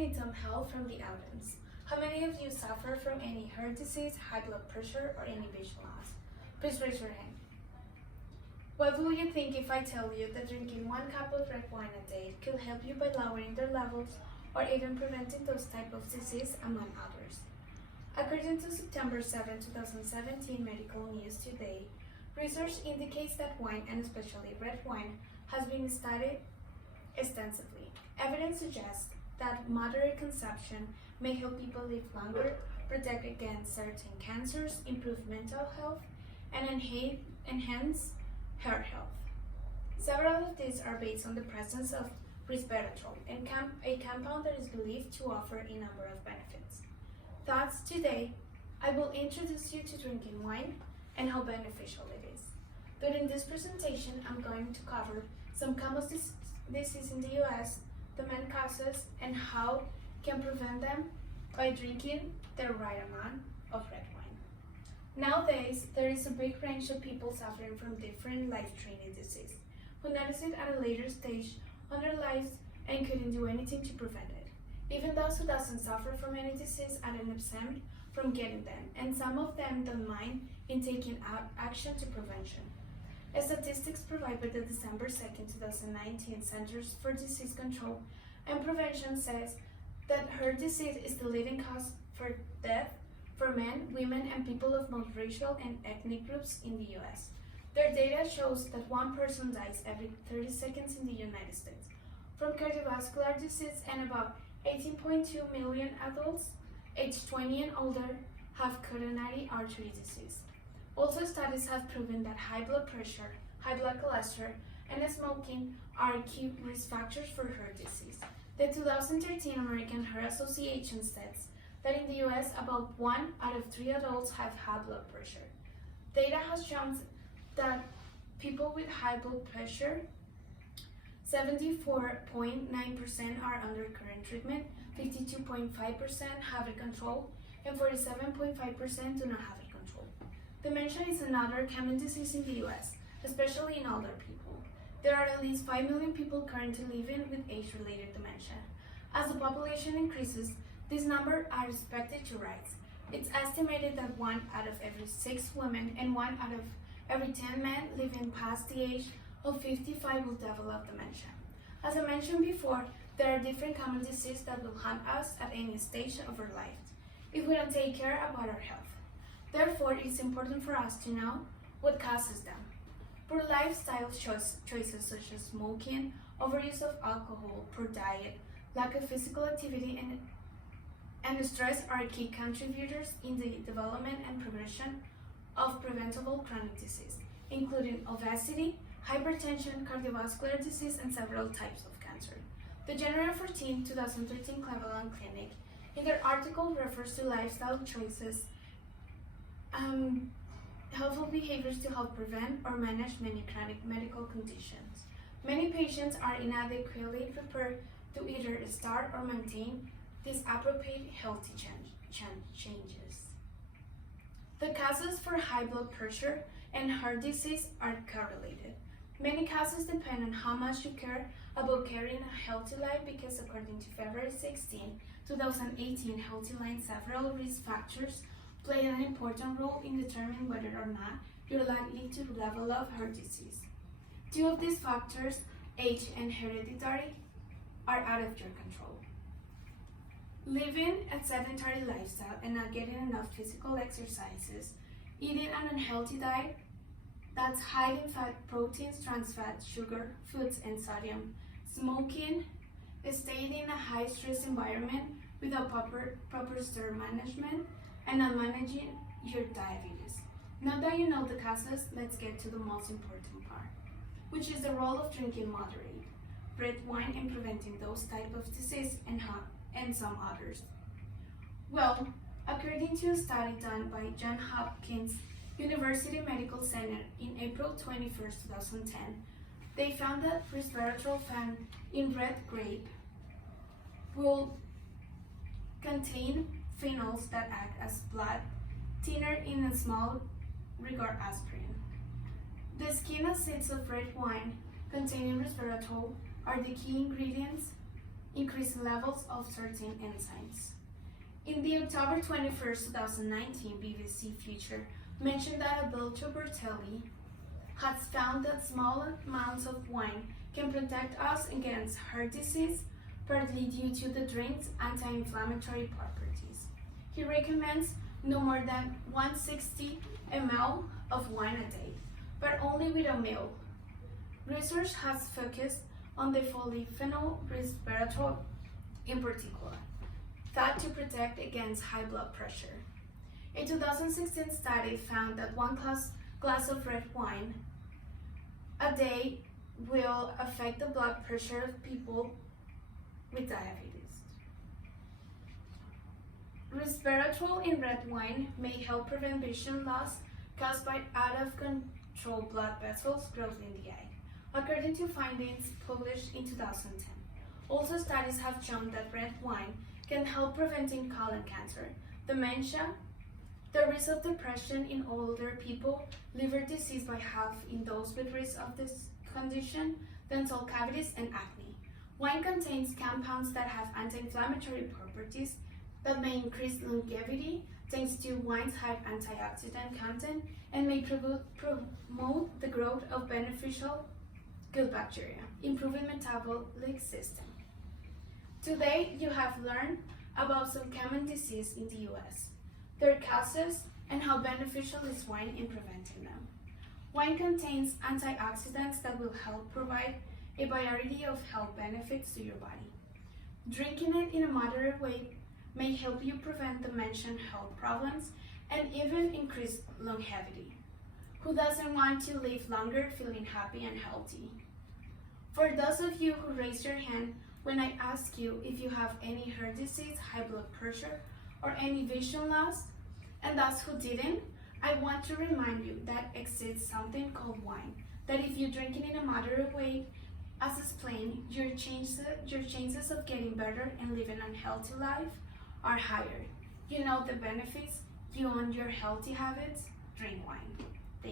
Need some help from the audience. How many of you suffer from any heart disease, high blood pressure, or any vision loss? Please raise your hand. What will you think if I tell you that drinking 1 cup of red wine a day could help you by lowering their levels or even preventing those type of disease, among others? According to September 7, 2017 Medical News Today, research indicates that wine, and especially red wine, has been studied extensively. Evidence suggests that moderate consumption may help people live longer, protect against certain cancers, improve mental health, and enhance heart health. Several of these are based on the presence of resveratrol, a compound that is believed to offer a number of benefits. Thus, today, I will introduce you to drinking wine and how beneficial it is. During this presentation, I'm going to cover some common diseases in the US, the main causes, and how can prevent them by drinking the right amount of red wine. Nowadays, there is a big range of people suffering from different life-threatening disease who notice it at a later stage on their lives and couldn't do anything to prevent it. Even those who doesn't suffer from any disease are exempt from getting them, and some of them don't mind in taking action to prevention. Statistics provided by the December 2, 2019 Centers for Disease Control and Prevention says that heart disease is the leading cause for death for men, women, and people of most racial and ethnic groups in the US. Their data shows that 1 person dies every 30 seconds in the United States from cardiovascular disease, and about 18.2 million adults aged 20 and older have coronary artery disease. Also, studies have proven that high blood pressure, high blood cholesterol, and smoking are key risk factors for heart disease. The 2013 American Heart Association states that in the US, about 1 out of 3 adults have high blood pressure. Data has shown that people with high blood pressure, 74.9% are under current treatment, 52.5% have it controlled, and 47.5% do not have it controlled. Dementia is another common disease in the US, especially in older people. There are at least 5 million people currently living with age-related dementia. As the population increases, this number are expected to rise. It's estimated that 1 out of every 6 women and 1 out of every 10 men living past the age of 55 will develop dementia. As I mentioned before, there are different common diseases that will haunt us at any stage of our life if we don't take care about our health. Therefore, it's important for us to know what causes them. Poor lifestyle choices such as smoking, overuse of alcohol, poor diet, lack of physical activity, and stress are key contributors in the development and progression of preventable chronic disease, including obesity, hypertension, cardiovascular disease, and several types of cancer. The January 14, 2013 Cleveland Clinic, in their article, refers to lifestyle choices, helpful behaviors to help prevent or manage many chronic medical conditions. Many patients are inadequately prepared to either start or maintain these appropriate healthy changes. The causes for high blood pressure and heart disease are correlated. Many causes depend on how much you care about carrying a healthy life, because according to February 16, 2018 Healthy Line, several risk factors play an important role in determining whether or not you're likely to develop heart disease. 2 of these factors, age and hereditary, are out of your control. Living a sedentary lifestyle and not getting enough physical exercises, eating an unhealthy diet that's high in fat, proteins, trans fat, sugar, foods, and sodium, smoking, staying in a high-stress environment without proper stress management, and not managing your diabetes. Now that you know the causes, let's get to the most important part, which is the role of drinking moderate red wine in preventing those type of disease and some others. Well, according to a study done by Johns Hopkins University Medical Center in April 21, 2010, they found that resveratrol found in red grape will contain phenols that act as blood thinner in a small regard aspirin. The skin acids of red wine containing resveratrol are the key ingredients increased levels of certain enzymes. In the October 21st, 2019 BBC feature mentioned that Alberto Bertelli has found that small amounts of wine can protect us against heart disease, partly due to the drink's anti-inflammatory properties. He recommends no more than 160 ml of wine a day, but only with a meal. Research has focused on the polyphenol resveratrol in particular, thought to protect against high blood pressure. A 2016 study found that one glass of red wine a day will affect the blood pressure of people with diabetes. Resveratrol in red wine may help prevent vision loss caused by out-of-control blood vessels growth in the eye, according to findings published in 2010. Also, studies have shown that red wine can help preventing colon cancer, dementia, the risk of depression in older people, liver disease by half in those with risk of this condition, dental cavities, and acne. Wine contains compounds that have anti-inflammatory properties that may increase longevity thanks to wine's high antioxidant content and may promote the growth of beneficial good bacteria, improving metabolic system. Today, you have learned about some common diseases in the US, their causes, and how beneficial is wine in preventing them. Wine contains antioxidants that will help provide a variety of health benefits to your body. Drinking it in a moderate way may help you prevent the mentioned health problems and even increase longevity. Who doesn't want to live longer feeling happy and healthy? For those of you who raised your hand when I asked you if you have any heart disease, high blood pressure, or any vision loss, and those who didn't, I want to remind you that exists something called wine, that if you drink it in a moderate way, as explained, your chances of getting better and living a healthy life are higher. You know the benefits, you own your healthy habits, drink wine.